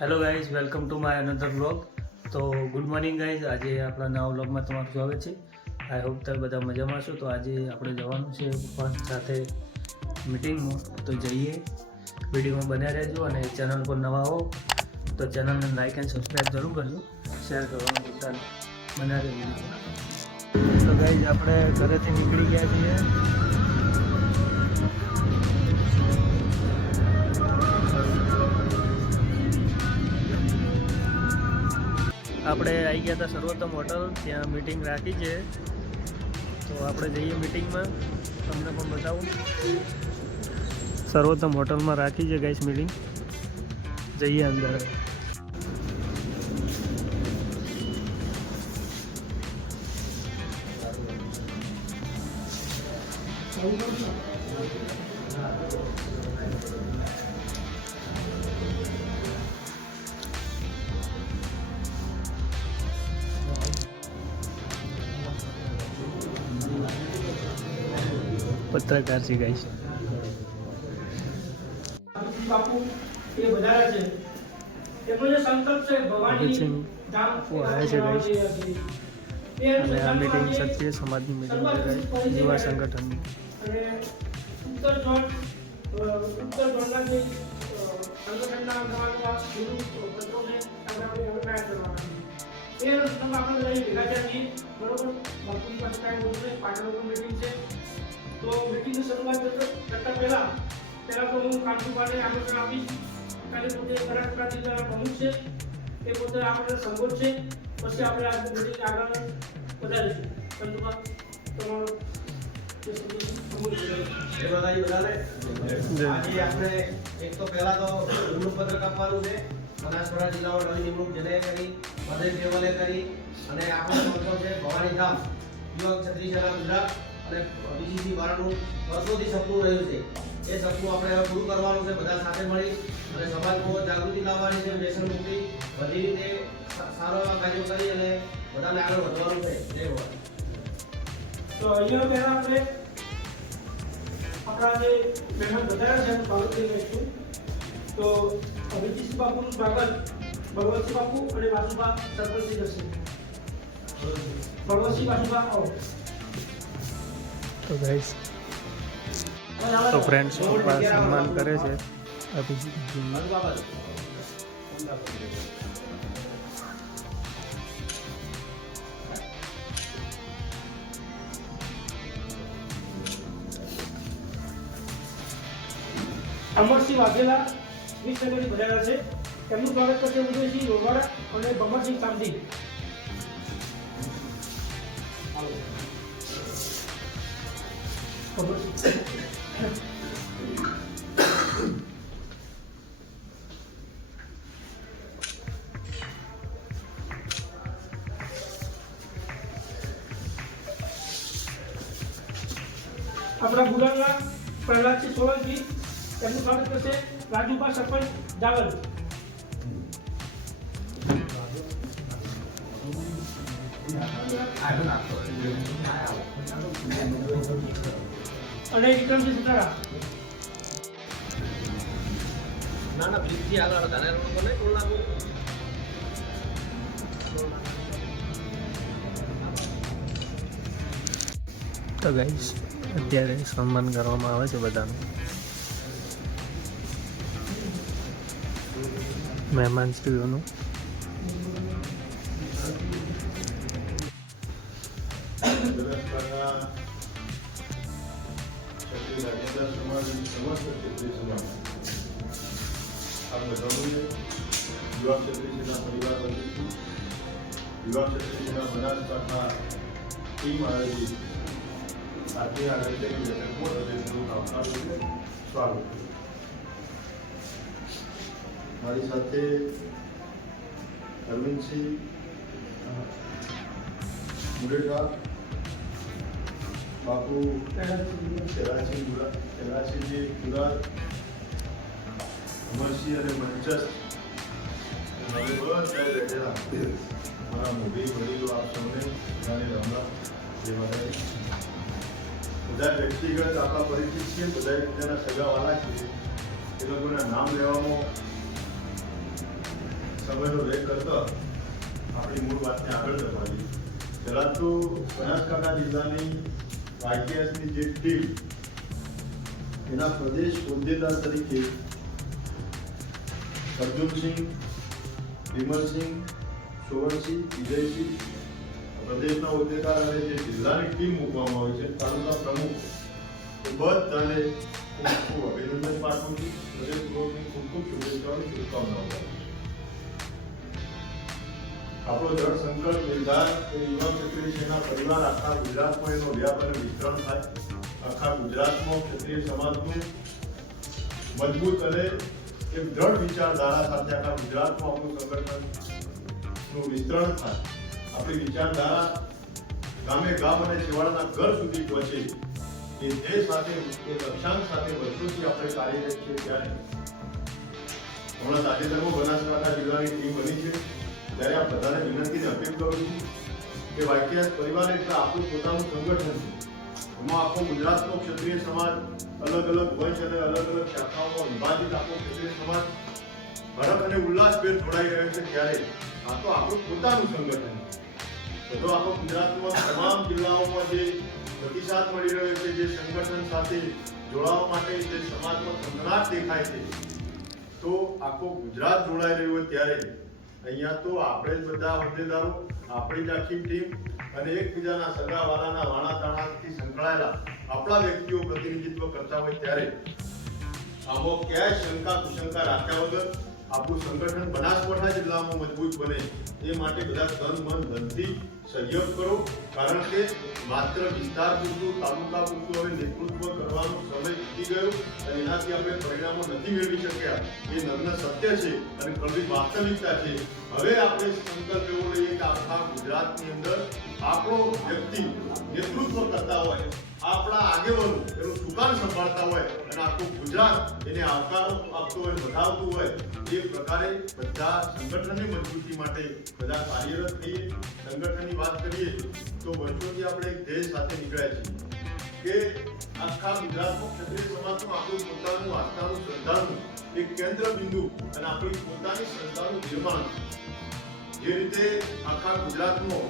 Hello guys, welcome to my another vlog. તો good morning guys. આજે આપણા નવા વ્લોગમાં તમારું સ્વાગત છે. આઈ હોપ તમે બધા મજામાં છો. તો આજે આપણે જવાનું છે પપ્પા સાથે મિટિંગમાં. તો જઈએ, વિડીયોમાં બન્યા રહેજો અને ચેનલ પર નવા હો તો ચેનલને લાઈક એન્ડ સબસ્ક્રાઈબ જરૂર કરજો, શેર કરવાનું ભૂલતા નહીં. બન્યા રહેજો. તો ગાઈઝ આપણે ઘરેથી નીકળી ગયા છીએ. આપણે આવી ગયા હતા સર્વોત્તમ હોટલ, ત્યાં મીટિંગ રાખી છે. તો આપણે જઈએ મીટિંગમાં, તમને પણ બતાવું. સર્વોત્તમ હોટલમાં રાખી છે ગાઈસ મીટિંગ. જઈએ અંદર. પત્રકાર છે ગાઈસ. બાપુ એ વધારે છે. એનો જે સંકલ્પ છે ભવાની ધામ આવ્યા છે ગાઈસ. અને આ મીટિંગ ક્ષત્રિય સમાજની મીટિંગ છે ગાઈસ, યુવા સંગઠનની. અને ઉત્તર ઝોનના જે સંગઠનના નવા ગુરુ પત્રોને આપણે અભિપ્રાય કરવાના છે. એ રસ્તમાં આપણે લઈ ભેગા થઈએ, બરોબર. બાપુની પાસે કાંઈ બોલું નહીં, પાટણની મીટિંગ છે. તો મીટિંગની શરૂઆત કરતા પહેલા તો હું કાંતુભાઈને આમંત્રણ આપીશ. કાલે પોતે કરાર ક્રાંતિના પ્રમુખ છે, એ પોતે આપણે સંબોધશે. પછી આપણે આ મીટિંગ આગળ વધારીશું. કાંતુભા, તમારો આજે આપણે એક તો પહેલા તો નિમણૂક પત્રક આપવાનું છે. બનાસકાંઠા જિલ્લામાં નવી નિમણૂક જેને કરી, મધ્ય લેવલે કરી, અને આપણો સંકલ્પ છે ભવાની ધામ યુવક ક્ષત્રિય સેના ગુજરાત અને બીજીસી વાળાનું વર્ષોથી સપનું રહ્યું છે. એ સપનું આપણે હવે પૂરું કરવાનું છે, બધા સાથે મળી અને સમાજમાં જાગૃતિ લાવવાની છે. વ્યસન મુક્તિ બધી રીતે સારો એવા કાર્યો કરી અને બધાને આગળ વધવાનું છે. જય ભવાની. તો અહીંયા પહેલા આપણે આપણા જે મહેમાન વધારે છે સ્વાગત કરી લઈશું. તો અભિજીતસિંહ બાપુનું સ્વાગત ભગવતસિંહ બાપુ અને વાસુભા સરપંચજી કરશે. ભગવતસિંહ વાસુભા આવો. તો ગાઈસ, તો ફ્રેન્ડ્સ પપ્પા સન્માન કરે છે અભિજીતજીનું. અમરસિંહ વાઘેલા વિસનગરી ભરેલા છે. તેમનું સ્વાગત કરશે ઉદયસિંહ રોવાડા અને ભમરસિંહ સામજી. આપણા બુરાના પ્રહલાદસિંહ સોલંકી, તેમનું સ્વાગત કરશે રાજુભા સરપંચ જાવલ. અને વિક્રમસિંહ સુતારા. ના બ્રિજથી આગળ ધાનેર રોડ પર નહીં ટોલ નાખું. તો ગાઈસ, અત્યારે સન્માન કરવામાં આવે છે બધાનું. મહેમાનશ્રીઓનું. યુવા ક્ષત્રિયના પરિવાર વતીથી યુવા ક્ષત્રિયના બનાસકાંઠા ટીમ આયોજિત સાથે આગળ સ્વાગત. મારી સાથે અરવિંદસિંહ મુરેઠા, બાપુ શેરાસિંહજી ગુરાત, અમરસિંહ અને મંચસ્થ બધા બેઠેલા મારા મોટી વડીલો, આપ સૌને બધાને રમવા જેવા બધા વ્યક્તિગત આપણા પરિચિત છીએ, બધા એકબીજાના સગાવાલા છીએ. એ લોકોના નામ લેવામાં સમયનો વ્યય કરતા આપણી મૂળ વાતને આગળ ધપાવીએ. પહેલાં તો બનાસકાંઠા જિલ્લાની વાયકેએસની જે ટીમ એના પ્રદેશ હોદ્દેદાર તરીકે અર્જુનસિંહ, વિમલસિંહ, સોવનસિંહ, વિજયસિંહ પ્રદેશના હોદ્દેદાર અને જે જિલ્લાની ટીમ મૂકવામાં આવી છે તાલુકા પ્રમુખ એ બધાને ખૂબ ખૂબ અભિનંદન પાઠવું છું. હૃદયપૂર્વકની ખૂબ ખૂબ શુભેચ્છાઓની શુભકામનાઓ. આપણો દ્રઢ સંકલ્પ નિર્ધાર એ યુવા ક્ષત્રિય સેના પરિવાર આખા ગુજરાતમાં એનો વ્યાપ અને વિસ્તરણ થાય. આખા ગુજરાતમાં ક્ષત્રિય સમાજનું મજબૂત અને એક દ્રઢ વિચારધારા સાથે આખા ગુજરાતમાં આપણું સંગઠનનું વિસ્તરણ થાય. આપણી વિચારધારા ગામે ગામ અને છેવાડાના ઘર સુધી પહોંચે એ ધ્યેય સાથે એ લક્ષ્યાંક સાથે વર્ષોથી આપણે કાર્યરત છીએ. ત્યારે હમણાં તાજેતરમાં બનાસકાંઠા જિલ્લાની ટીમ બની છે ત્યારે આ બધાને વિનંતીને અપીલ કરું છું કે વાયકેએસ પરિવાર એટલે આપણું પોતાનું સંગઠન છે. એમાં આખો ગુજરાતનો ક્ષત્રિય સમાજ અલગ અલગ વંશ અને અલગ અલગ શાખાઓમાં વિભાજિત આખો ક્ષત્રિય સમાજ હરખ અને ઉલ્લાસભેર જોડાઈ રહ્યો છે. ત્યારે આ તો આપણું પોતાનું સંગઠન છે. તો આખો ગુજરાતમાં તમામ જિલ્લાઓમાં જે પ્રતિસાદ મળી રહ્યો છે, જે સંગઠન સાથે જોડાવા માટે જે સમાજમાં થનગનાટ દેખાય છે, તો આખો ગુજરાત જોડાઈ રહ્યું હોય ત્યારે અહીંયા તો આપણે જ બધા હોદ્દેદારો, આપણી જ આખી ટીમ અને એકબીજાના સગાવાલાના વાણાતાણાથી સંકળાયેલા આપણા વ્યક્તિઓ પ્રતિનિધિત્વ કરતા હોય ત્યારે આમાં ક્યાંય શંકા કુશંકા રાખ્યા વગર આપણું સંગઠન બનાસકાંઠા જિલ્લામાં મજબૂત બને એ માટે બધા તન મન ધનથી સહયોગ કરો. કારણ કે માત્ર વિસ્તાર પૂરતું, તાલુકા પૂરતું હવે નેતૃત્વ કરવાનો સમય વીતી ગયો અને એનાથી આપણે પરિણામો નથી મેળવી શક્યા. એ નગ્ન સત્ય છે અને કડવી વાસ્તવિકતા છે. હવે આપણે સંકલ્પ એવો લઈએ કે આખા ગુજરાતની અંદર આપણો વ્યક્તિ નેતૃત્વ કરતા હોય, આપણા આગેવાનો એનું સુકાન સંભાળતા હોય અને આખું ગુજરાત એને આવકારો આપતો હોય, વધાવતું હોય, એ પ્રકારે બધા સંગઠનની મજબૂતી માટે બધા કાર્યરત થઈએ. સંગઠનની વાત કરીએ તો વર્ષોથી આપણે એક ધ્યેય સાથે નીકળ્યા છીએ કે આખા ગુજરાતમાં ક્ષત્રિય સમાજનું આપણું પોતાનું આસ્થાનું શ્રદ્ધાનું એક કેન્દ્ર બિંદુ અને આપણી પોતાની સંસ્થાનું નિર્માણ. જે રીતે આખા ગુજરાતમાં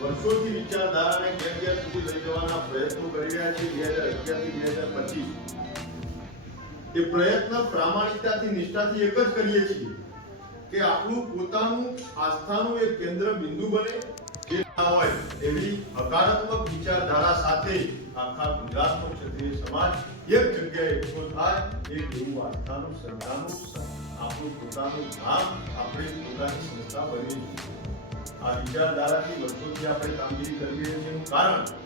વર્ષોથી વિચારધારાને ઘેર ઘેર સુધી લઈ જવાના પ્રયત્નો કરી રહ્યા છે 2011 થી 2025 એ પ્રયત્ન પ્રામાણિકતાથી, નિષ્ઠાથી એક જ કરીએ છીએ કે આપણું પોતાનું આસ્થાનું એક કેન્દ્ર બિંદુ બને. જે ના હોય એવી હકારાત્મક વિચારધારા સાથે આખા ગુજરાતનો ક્ષત્રિય સમાજ એક જગ્યાએ એકઠો થાય. એક એવું આસ્થાનું, શ્રદ્ધાનું, આપણું પોતાનું ધામ, આપણી પોતાની સંસ્થા બની. આ વિચારધારાથી વર્ષોથી આપણે કામગીરી કરી રહ્યા છીએ.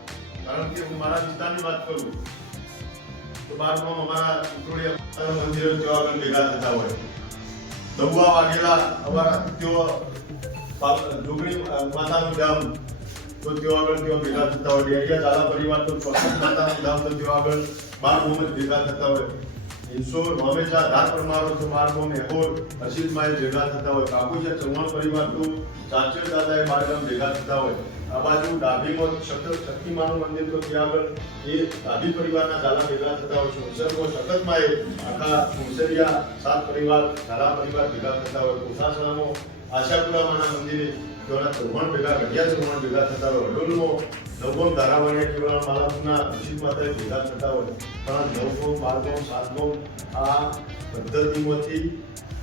કારણ કે હું મારા વિસ્તારની વાત કરું તો બારમાં અમારા ઉત્તરોડિયા મંદિરો ત્યાં આગળ ભેગા થતા હોય. દવા વાગેલા અમારા ત્યાં જોગણી માતાનું ધામ તો ત્યાં આગળ ત્યાં ભેગા થતા હોય. ડેડિયા ઝાલા પરિવાર તો ચોક્કસ માતાનું ધામ તો ત્યાં આગળ 12 ગામ ભેગા થતા હોય. ઇન્સોર હંમેશા ધાર પરમારો તો 12 ગામ એહોર હર્ષિતમાં ભેગા થતા હોય. કાકુજા ચૌહાણ પરિવાર તો ચાચર દાદા એ 12 ગામ ભેગા થતા હોય. આ બાજુ ડાભીમાં શક્તિમાનું મંદિર તો ત્યાં આગળ એ ડાભી પરિવારના ઝાલા ભેગા થતા હોય. સોનસરમાં શકતમાં એ આખા સોનસરિયા 7 પરિવાર ઝાલા પરિવાર ભેગા થતા હોય. કોસાસણામાં આશાપુરામાના મંદિરે તેઓના ચૌહાણ ભેગા, ગઢિયા ચૌહાણ ભેગા થતા હોય. વડોલમાં નવગોમ ધારાવાડિયા કેવળ માલાપુરના ઋષિ માતા ભેગા થતા હોય. પણ 9 ગામ, 12 ગામ, 7 ગામ આ પદ્ધતિમાંથી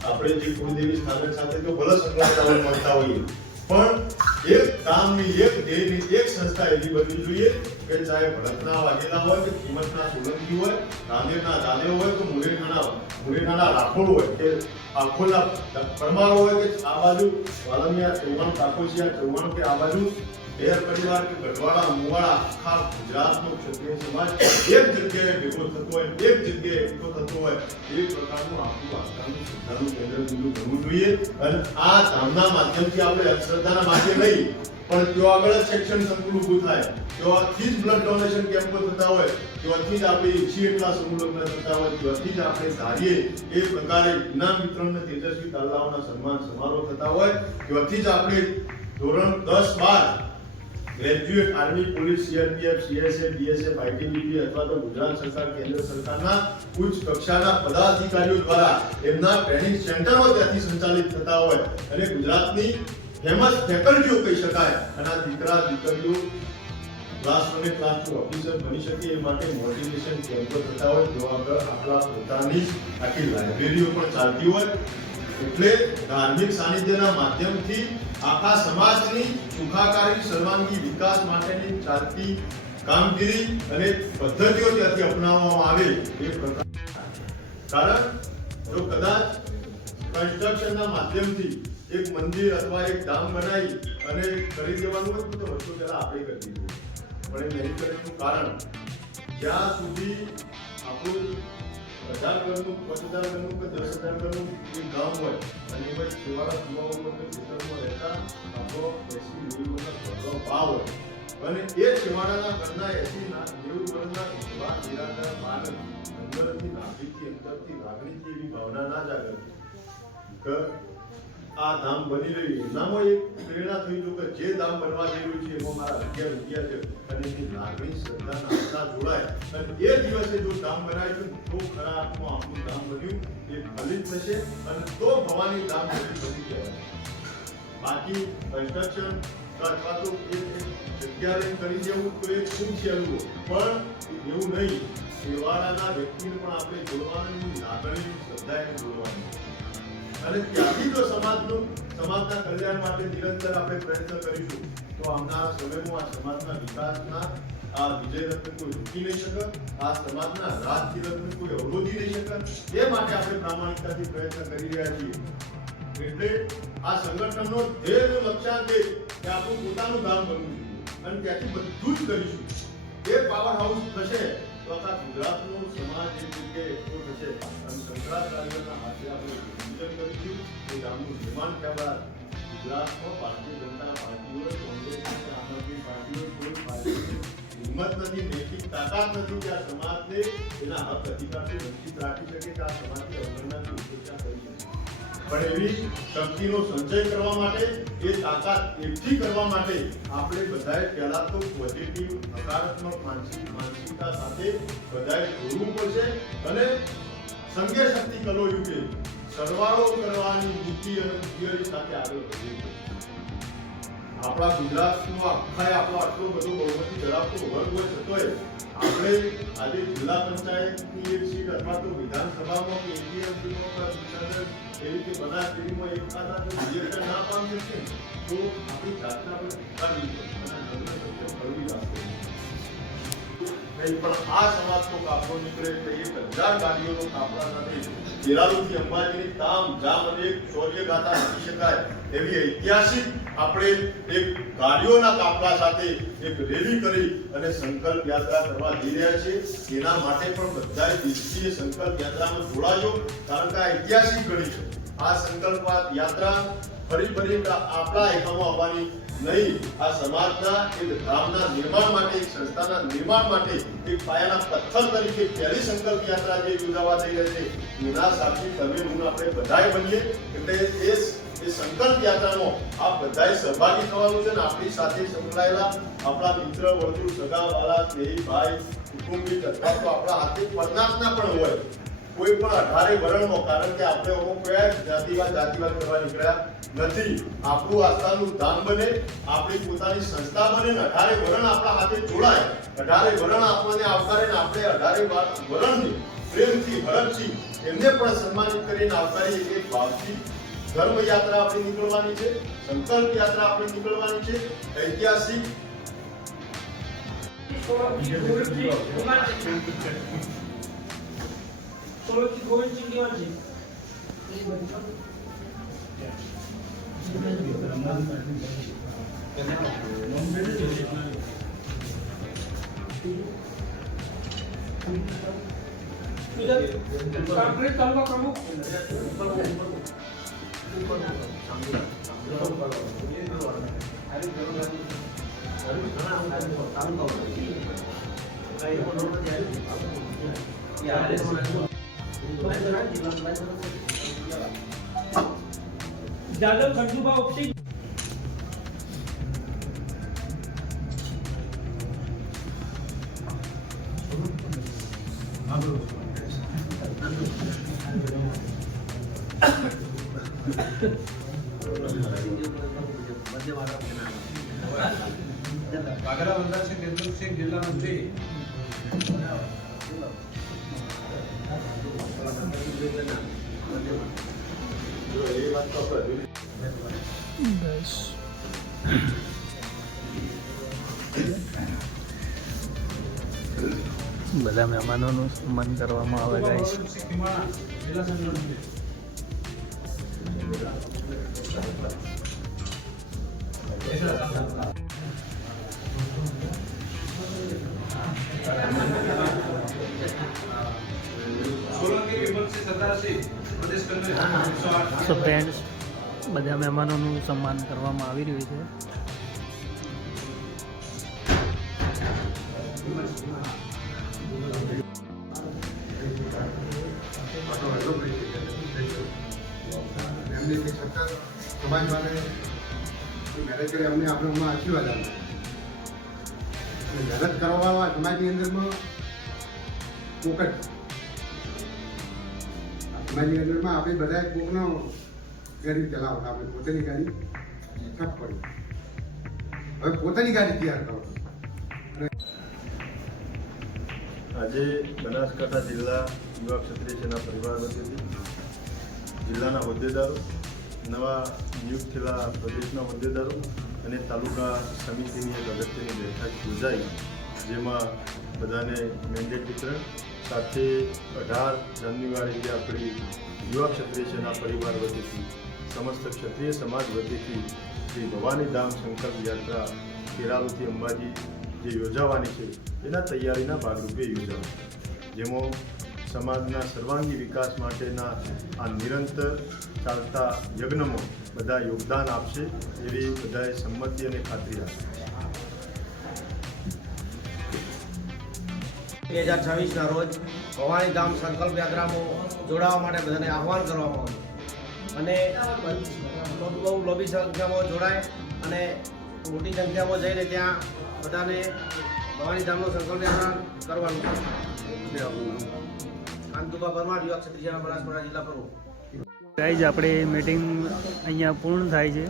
આપણે જે કુળદેવી સ્થાનક સાથે તો ભલે સંકળાયેલા મળતા હોઈએ, પણ એક કામની, એક ધ્યેયની, એક સંસ્થા એવી બનવી જોઈએ કે ચાહે ભરતના વાઘેલા હોય કે કિંમતના સોલંકી હોય, રાંદેરના જાદેવ હોય કે મુરેઠાના રાઠોડ હોય કે આખોના પરમાર હોય કે આ બાજુ વાલમિયા ચૌહાણ, કાકોસિયા ચૌહાણ કે આ બાજુ બેર પરિવાર કે ગઢવાડા, મુવાડા, આખા ગુજરાતનો ક્ષત્રિય સમાજ એક જગ્યાએ ભેગો થતો હોય, એક જગ્યાએ એકઠો થતો હોય, એ પ્રકારનું આપણું આસ્થાનું શ્રદ્ધાનું કેન્દ્ર બિંદુ બનવું જોઈએ. અને આ ધામના માધ્યમથી આપણે અંધશ્રદ્ધાના માર્ગે નહીં, પણ ત્યાં આગળ જ શિક્ષણ સંકુલ ઊભું થાય, ત્યાંથી જ બ્લડ ડોનેશન કેમ્પો થતા હોય, ત્યાંથી જ આપણે 108 સમૂહ લગ્ન થતા હોય, ત્યાંથી જ આપણે ધારીએ એ પ્રકારે ઇનામ વિતરણ અને તેજસ્વી તાલાઓના સન્માન સમારોહ થતા હોય, ત્યાંથી જ આપણે ધોરણ 10-12 graduate army, police, CRPF, CSF, BSF, ITBP અથવા તો ગુજરાત સરકાર, કેન્દ્ર સરકારના ઉચ્ચ કક્ષાના પદાધિકારીઓ દ્વારા એમના ટ્રેનિંગ સેન્ટરો ત્યાંથી સંચાલિત થતા હોય અને ગુજરાતની ફેમસ ફેકલ્ટીઓ કહી શકાય અને આ દીકરા દીકરીઓ ક્લાસ 1 અને ક્લાસ 2 ઓફિસર બની શકે એ માટે મોટિવેશન કેમ્પો થતા હોય જો આગળ આપણા પોતાની આખી લાઇબ્રેરીઓ પણ ચાલતી હોય એટલે ધાર્મિક સાનિધ્યના માધ્યમથી આખા સમાજની સુખાકારી સર્વાંગી વિકાસ માટેની ચાલતી કામગીરી અને પદ્ધતિઓ ત્યાંથી અપનાવવામાં આવે એ પ્રકાર કારણ જો કદાચ કન્સ્ટ્રક્શનના માધ્યમથી એક મંદિર અથવા એક ધામ બનાવી અને કરી દેવાનું હોય તો વર્ષો પહેલા આપણે કરી દીધું પણ એ નહીં કરવાનું કારણ જ્યાં સુધી આપણું 1000 ઘરનું 5000 ઘરનું કે 10,000 ઘરનું એક ગામ હોય અને એમાં સેવાળા યુવાઓ ખેતરમાં રહેતા આપણો 80-90 વર્ષનો ઘરનો ભાવ હોય અને એ છેવાડાના ઘરના 80-90 વર્ષના વિધવા નિરાધાર બાળક અંદરથી નાભીથી અંદરથી લાગણીથી એવી ભાવના ના જાગે કે આ ધામ બની રહ્યું એનામાં એક પ્રેરણા થઈ ગયું કે જે ધામ બનવા જઈ રહ્યું છે એમાં મારા 11 રૂપિયા છે અને એની લાગણી શ્રદ્ધાના આસ્થા જોડાય અને એ દિવસે જો ધામ બનાવીશું તો ખરા અર્થમાં આપણું ધામ બન્યું એ ફલિત થશે અને તો ભવાની ધામ બની કહેવાય બાકી કન્સ્ટ્રક્શન અથવા તો જગ્યા લઈને કરી દેવું તો એ ખૂબ સહેલું પણ એવું નહીં સેવાળાના વ્યક્તિને પણ આપણે જોડવાની લાગણી શ્રદ્ધાને જોડવાની અને ત્યાંથી જો સમાજના કલ્યાણ માટે નિરંતર આપણે પ્રયત્ન કરીશું તો આવનારા સમયમાં આ સમાજના વિકાસના આ વિજયરથને કોઈ રોકી નહીં શકે આ સમાજના રાજકીરથને કોઈ અવરોધી નહીં શકે એ માટે આપણે પ્રામાણિકતાથી પ્રયત્ન કરી રહ્યા છીએ એટલે આ સંગઠનનો ધ્યેયનો લક્ષ્યાંક એ કે આપણું પોતાનું ધામ બનવું જોઈએ અને ત્યાંથી બધું જ કરીશું એ પાવર હાઉસ થશે તો આખા ગુજરાતનો સમાજ એ જગ્યાએ એકઠો થશે અને શંકરાચાર્યના હાથે આપણે પૂજન કરીશું એ ધામનું નિર્માણ થયા બાદ ગુજરાતમાં ભારતીય જનતા પાર્ટી હોય કોંગ્રેસ આમ આદમી પાર્ટી હોય કોઈ પાર્ટીની હિંમત નથી નૈતિક તાકાત નથી કે આ સમાજને એના હક અધિકારથી વંચિત રાખી શકે કે આ સમાજની અવગણનાથી ઉપેક્ષા કરી શકે પણ એવી શક્તિનો સંચય કરવા માટે એ તાકાત એકઠી કરવા માટે આપણે બધાએ પહેલા તો પોઝિટિવ હકારાત્મક માનસિકતા સાથે બધાએ જોડવું પડશે અને સંઘે શક્તિ કલો યુગે સરવાળો કરવાની બુદ્ધિ અને થિયરી સાથે આગળ વધવું પડશે આપણા ગુજરાતનો આપણો આટલો બધો બહુમતી ધરાવતો વર્ગ હોય છતોય આપણે આજે જિલ્લા પંચાયતની એક સીટ અથવા તો વિધાનસભામાં કે એપીએમસીમાં એવી રીતે બનાસડેરીમાં એક ખાતા જો રિએક્ટર ના પામી શકે તો આપણી જાતને આપણે ઉતારવી પડે અને નગ્ન સત્ય ફળવી રાખવું નહીં પણ આ સમાજનો કાફલો નીકળે એટલે 1000 ગાડીઓનો કાફલા સાથે કેરાલુથી અંબાજીની તામ જામ અને એક શૌર્ય ગાથા લખી શકાય એવી ઐતિહાસિક આપણે એક ગાડીઓના કાફલા સાથે એક રેલી કરી અને સંકલ્પ યાત્રા કરવા જઈ રહ્યા છીએ એના માટે પણ બધાએ દિલથી સંકલ્પ યાત્રામાં જોડાજો કારણ કે આ ઐતિહાસિક ગણી છે આ સંકલ્પ યાત્રા ફરી આપણા એકમો આવવાની નહીં આ સમાજના એક ધામના નિર્માણ માટે એક સંસ્થાના નિર્માણ માટે એક પાયાના પથ્થર તરીકે પહેલી સંકલ્પ યાત્રા જે યોજાવા થઈ રહી છે એના સાક્ષી તમે હું આપણે બધાએ બનીએ એટલે એ સંકલ્પ યાત્રામાં આ બધાએ સહભાગી થવાનું છે અને આપણી સાથે સંકળાયેલા આપણા મિત્ર વર્તુળ સગા વાલા સ્નેહી ભાઈ કુટુંબિક અથવા તો આપણા હાથે પરનાથના પણ હોય કોઈ પણ 18 વરણમાં કારણ કે આપણે કોઈ જાતિવાદ કરવા નીકળ્યા નથી આપણું આસ્થાનું ધામ બને આપણી પોતાની સંસ્થા બને ને 18 વરણ આપણા હાથે જોડાય 18 વરણ આપણને આવકારે ને આપણે 18 વરણની પ્રેમથી હરખથી એમને પણ સન્માનિત કરીને આવકારી એક ભાવથી ધર્મ યાત્રા આપણી નીકળવાની છે સંકલ્પ યાત્રા આપણી નીકળવાની છે ઐતિહાસિક સોળથી ગોવિંદ સિંહ કાંકરેજ તાલુકા પ્રમુખ જાદવ ખંડુભા ઉપસિંહ વાઘેલા વંદાસિંહ દેવદૂતસિંહ જિલ્લા મંત્રી જો એ વાત તો આપણે બસ બધા મહેમાનોનું સન્માન કરવામાં આવે ગાઈસ. સિંહ ખીમાણા જિલ્લા સંગઠન સોલંકી વિમલસિંહ સરદારસિંહ પ્રદેશ કન્વીનર સો ફ્રેન્ડ્સ, બધા મહેમાનોનું સન્માન કરવામાં આવી રહ્યું છે. એમની જે સતત સમાજ માટે મહેનત કરી અમને આપણે હમણાં આશીર્વાદ આપે મહેનત કરવાવાળા સમાજની અંદરમાં પોકટ સમાજની અંદરમાં આપણે બધા કોકનો ગાડી ચલાવતા આપણે પોતાની ગાડી ઠપ પડી હવે પોતાની ગાડી તૈયાર કરો. આજે બનાસકાંઠા જિલ્લા યુવા ક્ષત્રિય સેના પરિવાર વતીથી જિલ્લાના હોદ્દેદારો, નવા નિયુક્ત થયેલા પ્રદેશના હોદ્દેદારો અને તાલુકા સમિતિની એક અગત્યની બેઠક યોજાઈ, જેમાં બધાને મેન્ડેટ વિતરણ સાથે 18 જાન્યુઆરીએ આપણી યુવા ક્ષત્રિય સેના પરિવાર વતીથી સમસ્ત ક્ષત્રિય સમાજ વતીથી શ્રી ભવાની ધામ સંકલ્પ યાત્રા કેરાલુથી અંબાજી જે યોજાવાની છે એના તૈયારીના ભાગરૂપે યોજાશે, જેમાં સમાજના સર્વાંગી વિકાસ માટેના આ નિરંતર ચાલતા યજ્ઞમાં બધા યોગદાન આપશે એવી બધાએ સંમતિ અને ખાતરી આપી. 2026ના રોજ ભવાની ધામ સંકલ્પ યાત્રામાં જોડાવા માટે બધાને આહવાન કરવામાં આવ્યું અને બહુ લોબી સંખ્યામાં જોડાય અને મોટી સંખ્યામાં જઈને ત્યાં બધાને ભવાની ધામનો સંકલ્પ યાત્રા કરવાનું છે. કાંતુભા પરમાર, યુવા ક્ષત્રિય સેના બનાસકાંઠા જિલ્લા પ્રમુખ. ગાઈઝ, આપણે મીટિંગ અહીંયા પૂર્ણ થાય છે.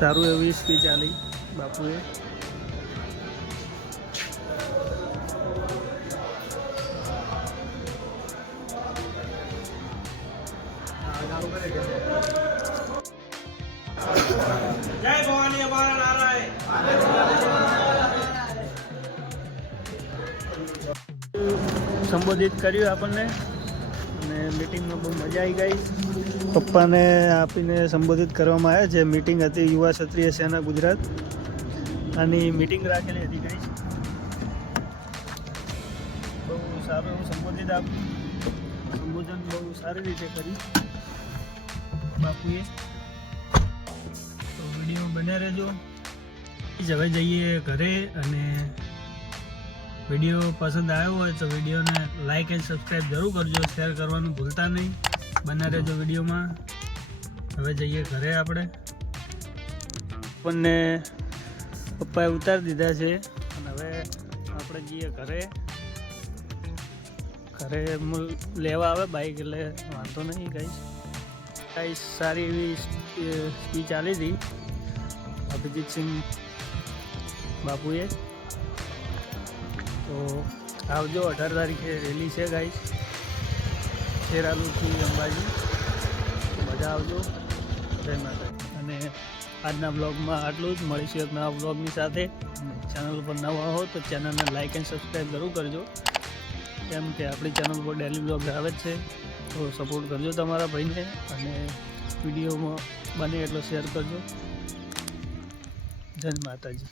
સારું એવી સ્પીચ આલી બાપુએ. જય ભવાની અમારા નારાયણ. સંબોધિત કર્યું આપણને અને મીટિંગમાં બહુ મજા આવી ગઈ. પપ્પાને આપીને સંબોધિત કરવામાં આવ્યા છે. મીટિંગ હતી યુવા ક્ષત્રિય સેના ગુજરાત આની મીટિંગ રાખેલી હતી ગઈ. બહુ સારું એવું સંબોધન બહુ સારી રીતે કરી બાપુએ. તો વિડીયો બન્યા રહેજો. હવે જઈએ ઘરે અને વિડીયો પસંદ આવ્યો હોય તો વિડીયોને લાઈક એન્ડ સબસ્ક્રાઈબ જરૂર કરજો. શેર કરવાનું ભૂલતા નહીં. બના રહેજો વિડીયોમાં. હવે જઈએ ઘરે. આપણને પપ્પાએ ઉતારી દીધા છે અને હવે આપણે જઈએ ઘરે. લેવા આવે બાઈક એટલે વાંધો નહીં. ગાઈસ સારી એવી સ્પીચ આલી હતી અભિજીતસિંહ બાપુએ. તો આવજો. 18 તારીખે રેલી છે ગાઈસ, ખેરાલુથી અંબાજી. બધા આવજો. જય માતા. અને આજના બ્લોગમાં આટલું જ. મળીશું એક નવા બ્લોગની સાથે. ચેનલ પર નવા હો તો ચેનલને લાઈક એન્ડ સબસ્ક્રાઈબ જરૂર કરજો, કેમ કે આપણી ચેનલ પર ડેલી બ્લોગ આવે જ છે. તો સપોર્ટ કરજો તમારા ભાઈને અને વિડીયોમાં બને એટલો શેર કરજો. જય માતાજી.